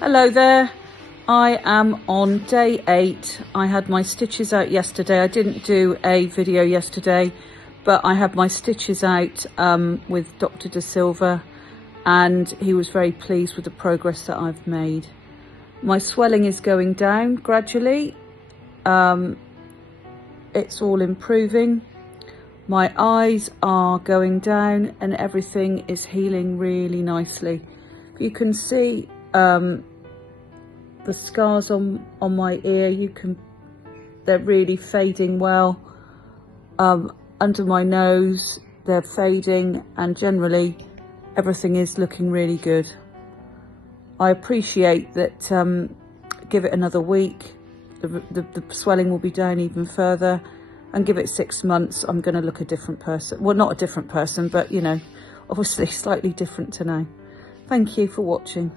Hello there, I am on day 8. I had my stitches out yesterday. I didn't do a video yesterday, but I had my stitches out with Dr. De Silva, and he was very pleased with the progress that I've made. My swelling is going down gradually. It's all improving. My eyes are going down and everything is healing really nicely. You can see the scars on my ear, they're really fading well. Under my nose, they're fading, and generally everything is looking really good. I appreciate that. Give it another week, the swelling will be down even further, and give it 6 months, I'm going to look a different person. Well, not a different person, but you know, obviously slightly different to now. Thank you for watching.